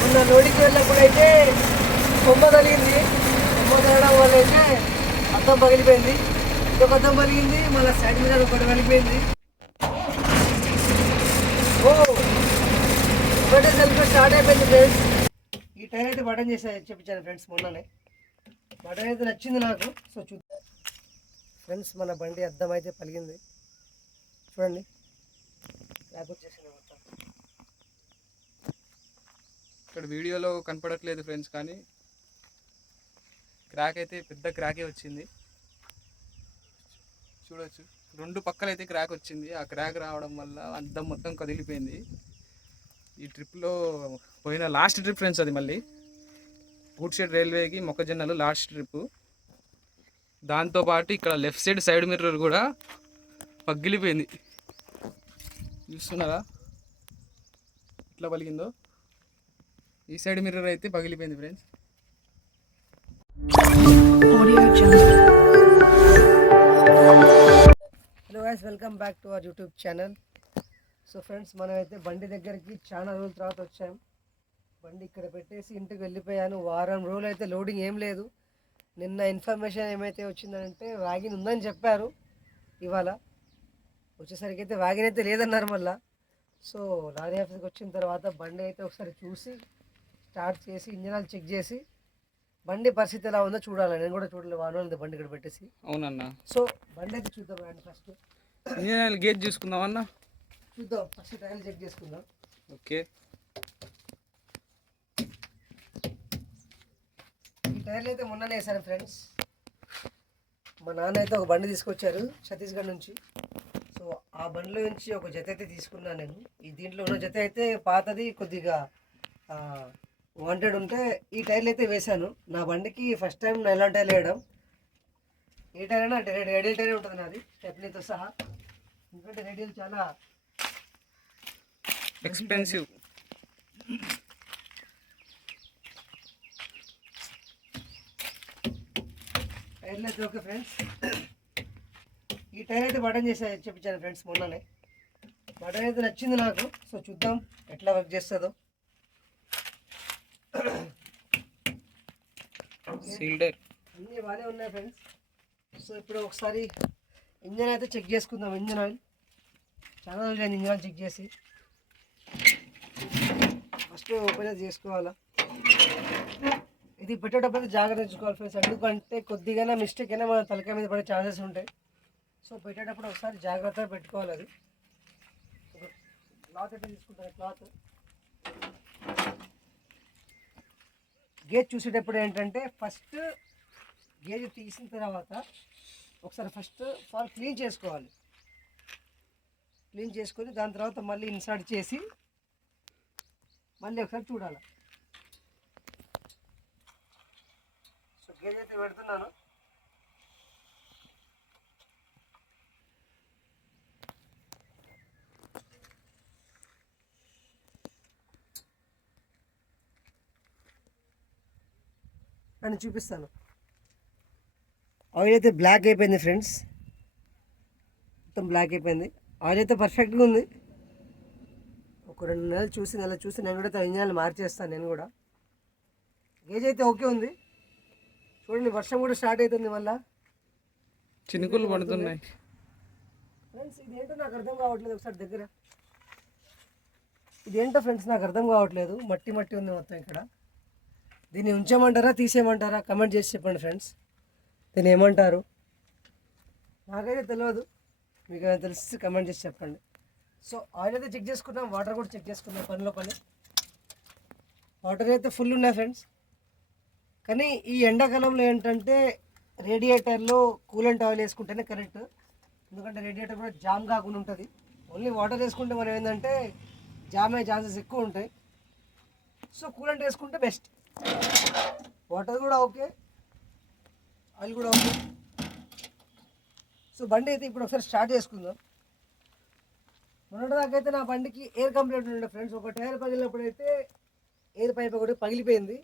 మొన్న లోడింగ్కి వెళ్ళినప్పుడు అయితే కొమ్మ తగిలింది. కొమ్మ తగలడం వల్ల అయితే అద్దం పగిలిపోయింది. ఇంకొక అద్దం పగిలింది, మళ్ళీ సైడ్ మీద ఒకటి పగిలిపోయింది. ఓ ఒకటే సెల్ఫ్ స్టార్ట్ అయిపోయింది ఫ్రెండ్స్. ఈ టైర్ అయితే బటన్ చేసి చెప్పించాను ఫ్రెండ్స్ మొన్ననే. బటన్ అయితే నచ్చింది నాకు. సో చూద్దాం ఫ్రెండ్స్, మన బండి అద్దం అయితే పలిగింది. చూడండి, క్రాక్ వచ్చేసింది మొత్తం. ఇక్కడ వీడియోలో కనపడట్లేదు ఫ్రెండ్స్, కానీ క్రాక్ అయితే పెద్ద క్రాకే వచ్చింది. చూడవచ్చు, రెండు పక్కలైతే క్రాక్ వచ్చింది. ఆ క్రాక్ రావడం వల్ల అద్దం మొత్తం కదిలిపోయింది. ఈ ట్రిప్లో పోయిన లాస్ట్ ట్రిప్ ఫ్రెండ్స్ అది. మళ్ళీ గూడ్షెడ్ రైల్వేకి మొక్కజొన్నలు లాస్ట్ ట్రిప్. దాంతోపాటు ఇక్కడ లెఫ్ట్ సైడ్ మిర్రర్ కూడా పగిలిపోయింది. చూస్తున్నారా ఎట్లా పలిగిందో? ఈ సైడ్ మిర్రర్ అయితే పగిలిపోయింది friends. Hello guys, welcome back to our YouTube channel. So friends, మనమైతే బండి దగ్గరికి చాలా రోజుల తర్వాత వచ్చాం. బండి ఇక్కడ పెట్టేసి ఇంటికి వెళ్ళిపోయాను. వారం రోజులు అయితే లోడింగ్ ఏం లేదు. నిన్న ఇన్ఫర్మేషన్ ఏమైతే వచ్చిందంటే వ్యాగిన్ ఉందని చెప్పారు. ఇవాళ వచ్చేసరికి అయితే వ్యాగిన్ అయితే లేదన్నారు మళ్ళీ. సో లారీ ఆఫీస్కి వచ్చిన తర్వాత బండి అయితే ఒకసారి చూసి స్టార్ట్ చేసి ఇంజన్ ఆయిల్ చెక్ చేసి బండి పరిస్థితి ఎలా ఉందో చూడాలి. నేను కూడా చూడలేదు, వాన ఉంది బండి ఇక్కడ పెట్టేసి. అవునన్నా. సో బండి అయితే చూద్దాం అండి. ఫస్ట్ ఇంజన్ ఆయిల్ గేజ్ చూసుకుందాం అన్న. చూద్దాం, ఫస్ట్ టైర్లు చెక్ చేసుకుందాం. ఓకే. ఈ టైర్లు అయితే మొన్ననే వేసాను ఫ్రెండ్స్. మా నాన్న అయితే ఒక బండి తీసుకొచ్చారు ఛత్తీస్గఢ్ నుంచి. సో ఆ బండిలో నుంచి ఒక జత అయితే తీసుకున్నాను నేను. ఈ దీంట్లో ఉన్న జత అయితే పాతది, కొద్దిగా వాంటెడ్ ఉంటే ఈ టైర్లు అయితే వేశాను. నా బండికి ఫస్ట్ టైం నైలాన్ టైర్లు వేయడం. ఏ టైర్ అయినా రేడియల్ టైర్ ఉంటుంది నాది, స్టెప్నీతో సహా. ఎందుకంటే రేడియల్ చాలా ఎక్స్పెన్సివ్. టైర్లు అయితే ఓకే ఫ్రెండ్స్. ఈ టైర్ అయితే బటన్ చేసి చెప్పించాను ఫ్రెండ్స్ మొన్ననే. బటన్ అయితే నచ్చింది నాకు. సో చూద్దాం ఎట్లా వర్క్ చేస్తుందో. అన్నీ బాగానే ఉన్నాయి ఫ్రెండ్స్. సో ఇప్పుడు ఒకసారి ఇంజన్ అయితే చెక్ చేసుకుందాం. ఇంజన్ ఆయిల్ చాలా రోజులైంది ఇంజన్ ఆయిల్ చెక్ చేసి. ఫస్ట్ ఓపెన్ అయితే చేసుకోవాలా. ఇది పెట్టేటప్పుడు జాగ్రత్త తెచ్చుకోవాలి ఫ్రెండ్స్. ఎందుకంటే కొద్దిగా మిస్టేక్ అయినా మన తలకాయ మీద పడే ఛాన్సెస్ ఉంటాయి. సో పెట్టేటప్పుడు ఒకసారి జాగ్రత్తగా పెట్టుకోవాలి. అది క్లాత్ అయితే తీసుకుంటాను. క్లాత్ గేజ్ చూసేటప్పుడు ఏంటంటే ఫస్ట్ గేజ్ తీసిన తర్వాత ఒకసారి ఫస్ట్ ఫాల్ క్లీన్ చేసుకోవాలి. క్లీన్ చేసుకొని దాని తర్వాత మళ్ళీ ఇన్సర్ట్ చేసి మళ్ళీ ఒకసారి చూడాలి. సో గేజ్ అయితే పెడుతున్నాను. అని చూపిస్తాను. ఆయిల్ అయితే బ్లాక్ అయిపోయింది ఫ్రెండ్స్, మొత్తం బ్లాక్ అయిపోయింది. ఆయిల్ అయితే పర్ఫెక్ట్గా ఉంది. ఒక 2 నెలలు చూసి నేను కూడా ఇంజన్ మార్చేస్తాను నేను కూడా. గేజ్ అయితే ఓకే ఉంది. చూడండి, వర్షం కూడా స్టార్ట్ అవుతుంది, మళ్ళీ చినుకులు పడుతున్నాయి ఫ్రెండ్స్. ఇదేంటో నాకు అర్థం కావట్లేదు. ఒకసారి దగ్గర ఇదేంటో ఫ్రెండ్స్ నాకు అర్థం కావట్లేదు. మట్టి మట్టి ఉంది మొత్తం ఇక్కడ. దీన్ని ఉంచమంటారా తీసేయమంటారా కమెంట్ చేసి చెప్పండి ఫ్రెండ్స్. దీన్ని ఏమంటారు నాకైతే తెలియదు, మీకు ఏమైనా తెలిసి కమెంట్ చేసి చెప్పండి. సో ఆయిల్ అయితే చెక్ చేసుకున్నాం, వాటర్ కూడా చెక్ చేసుకున్నాం. పనిలో పని వాటర్ అయితే ఫుల్ ఉన్నాయి ఫ్రెండ్స్. కానీ ఈ ఎండాకాలంలో ఏంటంటే రేడియేటర్లో కూలెంట్ ఆయిల్ వేసుకుంటేనే కరెక్ట్. ఎందుకంటే రేడియేటర్ కూడా జామ్ కాకుండా ఉంటుంది. ఓన్లీ వాటర్ వేసుకుంటే మనం ఏంటంటే జామ్ అయ్యే ఛాన్సెస్ ఎక్కువ ఉంటాయి. సో కూలెంట్ వేసుకుంటే బెస్ట్. వాటర్ కూడా ఓకే, ఆయిల్ కూడా ఓకే. సో బండి అయితే ఇప్పుడు ఒకసారి స్టార్ట్ చేసుకుందాం. మొన్నటిదాకైతే నా బండికి ఎయిర్ కంప్లైంట్ ఉండే ఫ్రెండ్స్. ఒక టైర్ పగిలినప్పుడు అయితే ఎయిర్ పైప్ ఒకటి పగిలిపోయింది.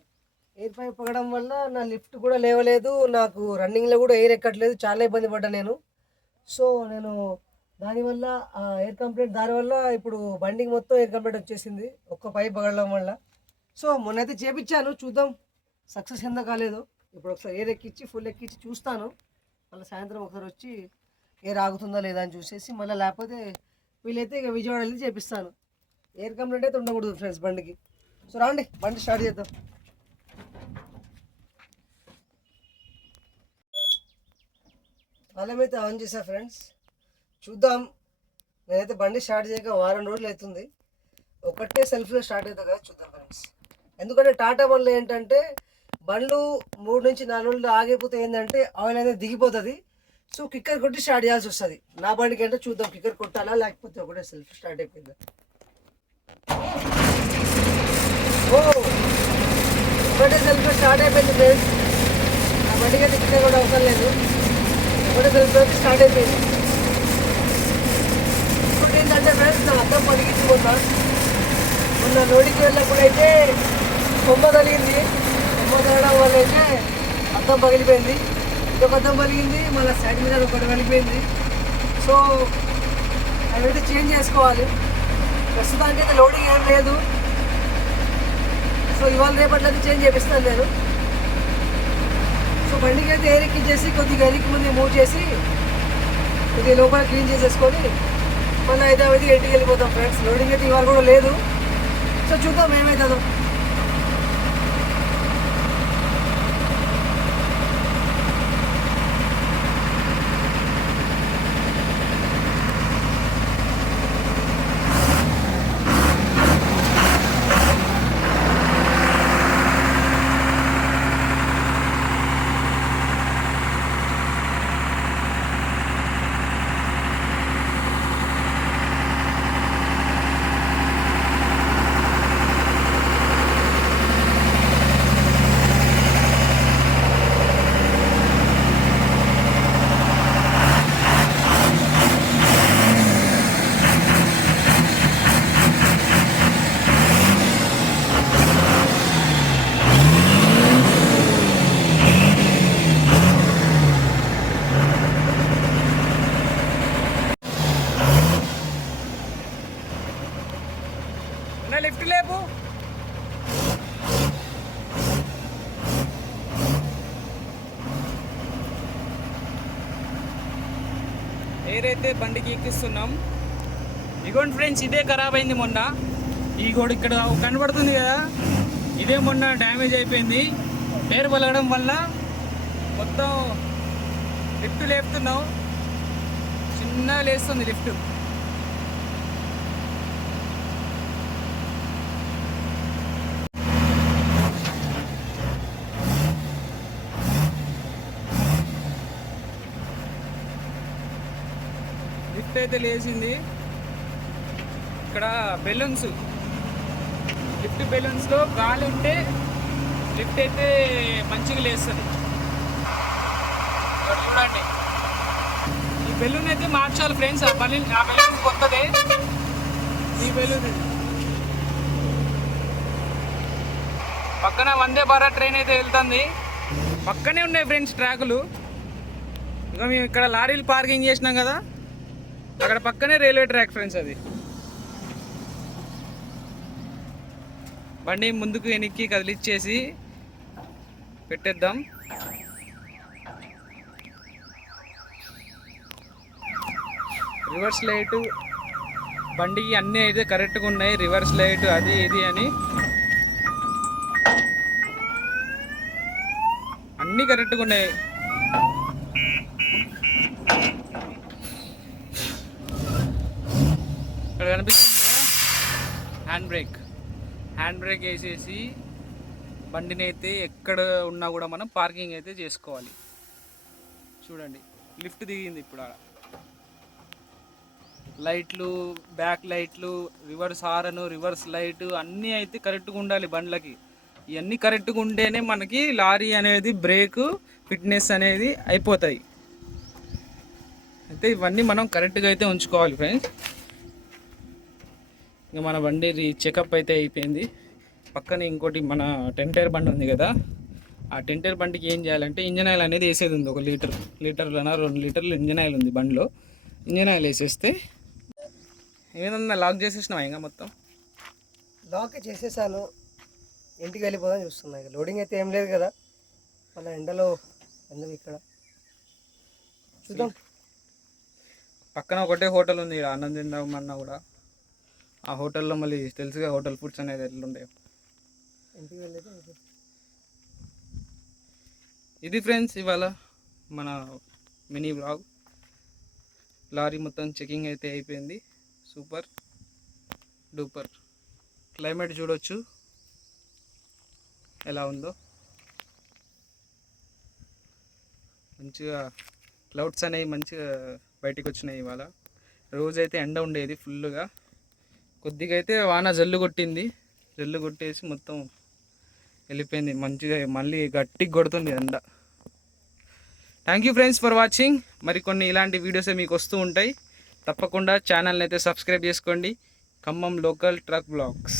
ఎయిర్ పైప్ పగడం వల్ల నా లిఫ్ట్ కూడా లేవలేదు, నాకు రన్నింగ్లో కూడా ఎయిర్ ఎక్కట్లేదు, చాలా ఇబ్బంది పడ్డా నేను. సో నేను దానివల్ల ఎయిర్ కంప్లైంట్ దానివల్ల ఇప్పుడు బండికి మొత్తం ఎయిర్ కంప్లైంట్ వచ్చేసింది ఒక్క పైప్ పగలడం వల్ల. సో మొన్నైతే చేపించాను, చూద్దాం సక్సెస్ ఎంత కాలేదో. ఇప్పుడు ఒకసారి ఎయిర్ ఎక్కించి ఫుల్ ఎక్కించి చూస్తాను, మళ్ళీ సాయంత్రం ఒకసారి వచ్చి ఎయిర్ ఆగుతుందా లేదా అని చూసేసి మళ్ళీ లేకపోతే వీలైతే ఇక విజయవాడ వెళ్ళి చేపిస్తాను. ఎయిర్ కంప్లైంట్ అయితే ఉండకూడదు ఫ్రెండ్స్ బండికి. సో రాండి బండి స్టార్ట్ చేద్దాం. అలా అయితే ఆన్ చేసా ఫ్రెండ్స్, చూద్దాం. నేనైతే బండి స్టార్ట్ చేయక వారం రోజులు అవుతుంది, ఒకటే సెల్ఫ్లో స్టార్ట్ అవుతుంది కదా, చూద్దాం ఫ్రెండ్స్. ఎందుకంటే టాటా బండ్లు ఏంటంటే బండ్లు 3 నుంచి 4 రోజులు ఆగిపోతే ఏంటంటే ఆయిల్ అనేది దిగిపోతుంది. సో కిక్కర్ కొట్టి స్టార్ట్ చేయాల్సి వస్తుంది. నా బండికి అంటే చూద్దాం కిక్కర్ కొట్టాలా లేకపోతే ఒకటే సెల్ఫ్ స్టార్ట్ అయిపోయింది. ఓ ఒకటే సెల్ఫ్ స్టార్ట్ అయిపోయింది ఫ్రెండ్స్. నా బండికి అయితే కిక్కర్ కూడా అవసరం లేదు, ఒకటే సెల్ఫ్ అయితే స్టార్ట్ అయిపోయింది. ఇప్పుడు ఏంటంటే ఫ్రెండ్స్ నా అద్దం పలిగించిపోతాను. మొన్న లోడికి వెళ్ళినప్పుడు అయితే కొమ్మ తగిలింది, కొమ్మ తగడం వల్ల అయితే అద్దం పగిలిపోయింది. ఇదొక అద్దం పలిగింది, మళ్ళీ సైడ్ మీద ఒకటి పగిలిపోయింది. సో అవైతే చేంజ్ చేసుకోవాలి. ప్రస్తుతానికి అయితే లోడింగ్ ఏం లేదు. సో ఇవాళ రేపట్లయితే చేంజ్ చేపిస్తాను నేను. సో బండికి అయితే ఎయిర్ ఎక్కించేసి కొద్దిగా ఎయిర్కి ముందు మూవ్ చేసి కొద్దిగా లోపల క్లీన్ చేసేసుకొని మళ్ళీ అయితే ఇంటికి వెళ్ళిపోతాం ఫ్రెండ్స్. లోడింగ్ అయితే ఇవాళ కూడా లేదు. సో చూద్దాం ఏమవుతుందో. లిఫ్ట్ లేపు. ఎయిర్ అయితే బండికి ఎక్కిస్తున్నాం. ఇగోండి ఫ్రెండ్స్, ఇదే ఖరాబ్ అయింది మొన్న. ఈ గోడ ఇక్కడ కనబడుతుంది కదా, ఇదే మొన్న డ్యామేజ్ అయిపోయింది. ఎయిర్ పలగడం వల్ల మొత్తం లిఫ్ట్ లేపుతున్నాం, చిన్నగా లేస్తుంది లిఫ్ట్. లిఫ్ట్ అయితే లేచింది. ఇక్కడ బెలూన్స్, లిఫ్ట్ బెలూన్స్లో గాలి ఉంటే లిఫ్ట్ అయితే మంచిగా లేస్తుంది. ఇక్కడ చూడండి, ఈ బెలూన్ అయితే మార్చాలి ఫ్రెండ్స్. ఆ బెలూన్ కొత్తదే, ఈ బెలూన్. పక్కన వందే భారత్ ట్రైన్ అయితే వెళ్తుంది. పక్కనే ఉన్నాయి ఫ్రెండ్స్ ట్రాకులు. ఇక మేము ఇక్కడ లారీలు పార్కింగ్ చేసినాం కదా, అక్కడ పక్కనే రైల్వే ట్రాక్ ఫ్రెండ్స్. అది బండి ముందుకు వెనక్కి కదిలిచ్చేసి పెట్టేద్దాం. రివర్స్ లైట్ బండికి అన్నీ అయితే కరెక్ట్గా ఉన్నాయి. రివర్స్ లైట్ అది ఇది అని అన్నీ కరెక్ట్గా ఉన్నాయి. ఇక్కడ కనిపిస్తుంది కదా హ్యాండ్ బ్రేక్ వేసేసి బండిని అయితే ఎక్కడ ఉన్నా కూడా మనం పార్కింగ్ అయితే చేసుకోవాలి. చూడండి లిఫ్ట్ దిగింది ఇప్పుడు. ఆడ లైట్లు, బ్యాక్ లైట్లు, రివర్స్ హారన్, రివర్స్ లైట్ అన్నీ అయితే కరెక్ట్గా ఉండాలి బండ్లకి. ఇవన్నీ కరెక్ట్గా ఉంటేనే మనకి లారీ అనేది బ్రేక్ ఫిట్నెస్ అనేది అయిపోతాయి. అయితే ఇవన్నీ మనం కరెక్ట్గా అయితే ఉంచుకోవాలి ఫ్రెండ్స్. ఇంకా మన బండి చెకప్ అయితే అయిపోయింది. పక్కన ఇంకోటి మన 10 టైర్ బండి ఉంది కదా, ఆ 10 టైర్ బండికి ఏం చేయాలంటే ఇంజన్ ఆయిల్ అనేది వేసేది ఉంది. 1 లీటర్లనా 2 లీటర్లు ఇంజన్ ఆయిల్ ఉంది బండిలో. ఇంజన్ ఆయిల్ వేసేస్తే ఏదన్నా లాక్ చేసేసినావా ఇంకా మొత్తం? లాక్ చేసేసాను, ఇంటికి వెళ్ళిపోదాం చూస్తున్నా. ఇక లోడింగ్ అయితే ఏం లేదు కదా, మళ్ళీ ఎండలో ఎందుకు ఇక్కడ చూద్దాం. పక్కన ఒకటే హోటల్ ఉంది ఇక్కడ, అన్నం తిందామన్నా కూడా. ఆ హోటల్లో మళ్ళీ తెలుసుగా హోటల్ ఫుడ్స్ అనేది ఎట్లుంటాయో. ఇంటికి వెళ్ళేది ఇది ఫ్రెండ్స్ ఇవాళ మన మినీ వ్లాగ్. లారీ మొత్తం చెకింగ్ అయితే అయిపోయింది. Super duper. క్లైమేట్ చూడొచ్చు ఎలా ఉందో. మంచిగా క్లౌడ్స్ అనేవి మంచిగా బయటికి వచ్చినాయి ఇవాళ. రోజైతే ఎండ ఉండేది ఫుల్గా, కొద్దిగా అయితే వాన జల్లు కొట్టింది. జల్లు కొట్టేసి మొత్తం వెళ్ళిపోయింది. మంచిగా మళ్ళీ గట్టిగా కొడుతుంది ఎండ. Thank you friends for watching. మరికొన్ని ఇలాంటి వీడియోసే మీకు వస్తూ ఉంటాయి. తప్పకుండా ఛానల్ని అయితే సబ్స్క్రైబ్ చేసుకోండి. Khammam local truck blogs.